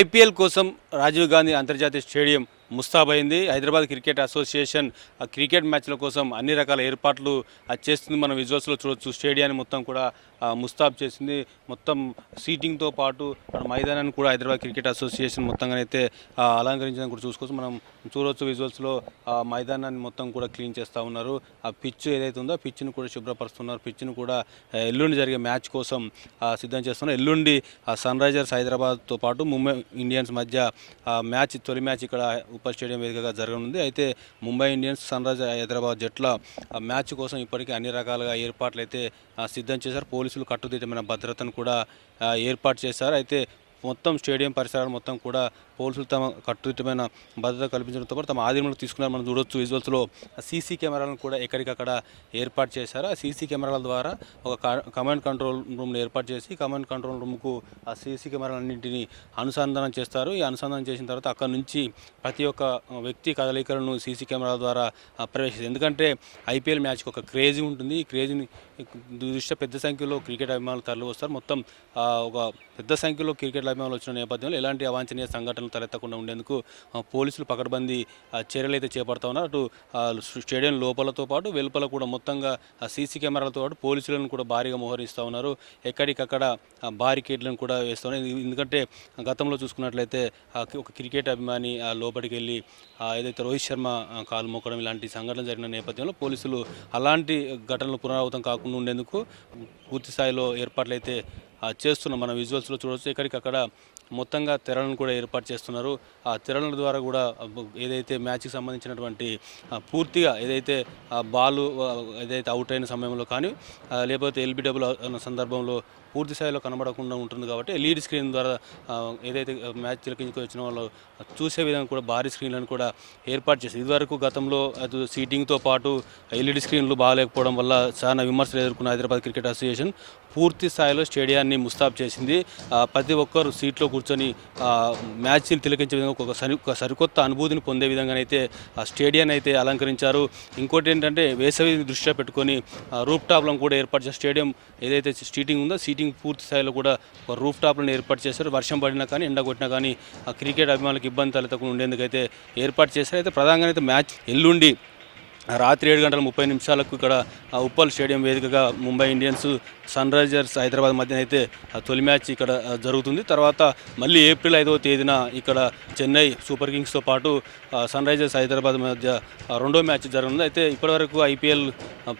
IPL కోసం రాజీవ్ గాంధీ అంతర్జాతీయ stadium ముస్తాబైంది హైదరాబాద్ క్రికెట్ అసోసియేషన్ ఆ క్రికెట్ మ్యాచ్ల కోసం అన్ని రకాల ఏర్పాట్లు అది చేస్తుంది. మనం విజువల్స్లో చూడొచ్చు. స్టేడియాన్ని మొత్తం కూడా ముస్తాబ్ చేసింది. మొత్తం సీటింగ్తో పాటు మన మైదానాన్ని కూడా హైదరాబాద్ క్రికెట్ అసోసియేషన్ మొత్తంగానైతే ఆ, అలంకరించడం కూడా చూసుకోవచ్చు. మనం చూడవచ్చు విజువల్స్లో మైదానాన్ని మొత్తం కూడా క్లీన్ చేస్తూ ఉన్నారు. ఆ పిచ్ ఏదైతే ఉందో ఆ పిచ్ను కూడా శుభ్రపరుస్తున్నారు. పిచ్ను కూడా ఎల్లుండి జరిగే మ్యాచ్ కోసం సిద్ధం చేస్తున్నారు. ఎల్లుండి ఆ, సన్ రైజర్స్ హైదరాబాద్తో పాటు ముంబై ఇండియన్స్ మధ్య మ్యాచ్ తొలి మ్యాచ్ ఇక్కడ ఉప స్టేడియం వేదికగా జరగనుంది. అయితే ముంబై ఇండియన్స్ సన్ హైదరాబాద్ జట్ల మ్యాచ్ కోసం ఇప్పటికే అన్ని రకాలుగా ఏర్పాట్లు అయితే సిద్ధం చేశారు. పోలీసులు కట్టుదిట్టమైన భద్రతను కూడా ఏర్పాటు చేశారు. అయితే మొత్తం స్టేడియం పరిసరాలు మొత్తం కూడా పోలీసులు తమ కట్టుదిట్టమైన భద్రత కల్పించడంతో పాటు తమ ఆధీనంలో తీసుకున్నారు. మనం చూడొచ్చు విజువల్స్లో సీసీ కెమెరాలను కూడా ఎక్కడికక్కడ ఏర్పాటు చేశారు. ఆ సీసీ కెమెరాల ద్వారా ఒక కమాండ్ కంట్రోల్ రూమ్ను ఏర్పాటు చేసి కమాండ్ కంట్రోల్ రూమ్కు ఆ సీసీ కెమెరాలన్నింటినీ అనుసంధానం చేస్తారు. ఈ అనుసంధానం చేసిన తర్వాత అక్కడ నుంచి ప్రతి ఒక్క వ్యక్తి కదలికలను సీసీ కెమెరాల ద్వారా ప్రవేశిస్తారు. ఎందుకంటే ఐపీఎల్ మ్యాచ్కి ఒక క్రేజీ ఉంటుంది. ఈ క్రేజీని దృష్ట్యా పెద్ద సంఖ్యలో క్రికెట్ అభిమానులు తరలి వస్తారు మొత్తం ఒక పెద్ద సంఖ్యలో క్రికెట్ అభిమానులు వచ్చిన నేపథ్యంలో ఎలాంటి అవాంఛనీయ సంఘటనలు తలెత్తకుండా ఉండేందుకు పోలీసులు పకడ్బందీ ఆ, చర్యలు అయితే చేపడతా ఉన్నారు. అటు స్టేడియం లోపలతో పాటు వెలుపల కూడా మొత్తంగా సీసీ కెమెరాలతో పాటు పోలీసులను కూడా భారీగా మోహరిస్తూ ఉన్నారు. ఎక్కడికక్కడ బారికేడ్లను కూడా వేస్తూ ఉన్నారు. ఎందుకంటే గతంలో చూసుకున్నట్లయితే ఒక క్రికెట్ అభిమాని ఆ, లోపలికి వెళ్ళి ఏదైతే రోహిత్ శర్మ కాలు మొక్కడం ఇలాంటి సంఘటనలు జరిగిన నేపథ్యంలో పోలీసులు అలాంటి ఘటనలు పునరావృతం కాకుండా ఉండేందుకు పూర్తి స్థాయిలో ఏర్పాట్లు అయితే చేస్తున్నాం మన విజువల్స్లో చూడవచ్చు ఎక్కడికక్కడ మొత్తంగా తెరలను కూడా ఏర్పాటు చేస్తున్నారు. ఆ తెరల ద్వారా కూడా ఏదైతే మ్యాచ్కి సంబంధించినటువంటి పూర్తిగా ఏదైతే ఆ బాలు ఏదైతే అవుట్ అయిన సమయంలో కానీ లేకపోతే ఎల్బిడబ్ల్యూ అన్న సందర్భంలో పూర్తి స్థాయిలో కనబడకుండా ఉంటుంది కాబట్టి ఎల్ఈడి స్క్రీన్ ద్వారా ఏదైతే మ్యాచ్ తిలకించుకొని వచ్చిన వాళ్ళు చూసే విధంగా కూడా భారీ స్క్రీన్లను కూడా ఏర్పాటు చేసి ఇదివరకు గతంలో అది సీటింగ్తో పాటు ఎల్ఈడి స్క్రీన్లు బాగాలేకపోవడం వల్ల చాలా విమర్శలు ఎదుర్కొన్న హైదరాబాద్ క్రికెట్ అసోసియేషన్ పూర్తి స్థాయిలో స్టేడియాన్ని ముస్తాబ్ చేసింది. ప్రతి ఒక్కరు సీట్లో కూర్చొని మ్యాచ్ని తిలకించే విధంగా ఒక సరి సరికొత్త అనుభూతిని పొందే విధంగానైతే ఆ స్టేడియాన్ని అయితే అలంకరించారు. ఇంకోటి ఏంటంటే వేసవి దృష్ట్యా పెట్టుకొని రూప్ టాప్లను కూడా ఏర్పాటు చేసిన స్టేడియం ఏదైతే సీటింగ్ ఉందో సీటింగ్ పూర్తి స్థాయిలో కూడా ఒక రూఫ్ టాప్లను ఏర్పాటు చేశారు. వర్షం పడినా కానీ ఎండ కొట్టినా కానీ ఆ క్రికెట్ అభిమానులకు ఇబ్బంది తలెత్తకుండా ఉండేందుకైతే ఏర్పాటు చేశారు. అయితే ప్రధానంగా అయితే మ్యాచ్ ఎల్లుండి రాత్రి ఏడు గంటల ముప్పై నిమిషాలకు ఇక్కడ ఉప్పల్ స్టేడియం వేదికగా Mumbai Indians Sunrisers Hyderabad మధ్య అయితే తొలి మ్యాచ్ ఇక్కడ జరుగుతుంది. తర్వాత మళ్ళీ ఏప్రిల్ ఐదవ తేదీన ఇక్కడ చెన్నై సూపర్ కింగ్స్తో పాటు సన్ రైజర్స్ హైదరాబాద్ మధ్య రెండో మ్యాచ్ జరగనుంది. అయితే ఇప్పటివరకు ఐపీఎల్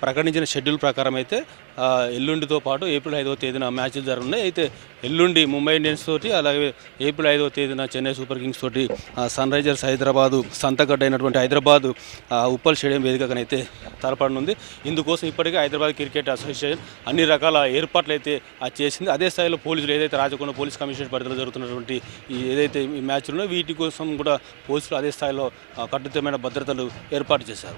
ప్రకటించిన షెడ్యూల్ ప్రకారం అయితే ఎల్లుండితో పాటు ఏప్రిల్ ఐదవ తేదీన మ్యాచ్లు జరగనున్నాయి. అయితే ఎల్లుండి ముంబై ఇండియన్స్ తోటి అలాగే ఏప్రిల్ ఐదవ తేదీన చెన్నై సూపర్ కింగ్స్ తోటి ఆ, సన్ రైజర్స్ హైదరాబాదు సంతగడ్డ అయినటువంటి ఉప్పల్ స్టేడియం వేదికగానైతే తలపడనుంది. ఇందుకోసం ఇప్పటికే హైదరాబాద్ క్రికెట్ అసోసియేషన్ అన్ని రకాల ఏర్పాట్లు అయితే చేసింది. అదే స్థాయిలో పోలీసులు ఏదైతే రాజకొండ పోలీస్ కమిషనర్ పరిధిలో జరుగుతున్నటువంటి ఏదైతే ఈ మ్యాచ్లు ఉన్నాయో వీటి కోసం కూడా పోలీసులు అదే స్థాయిలో కఠితమైన కట్టుదిట్టమైన భద్రతలు ఏర్పాటు చేశారు.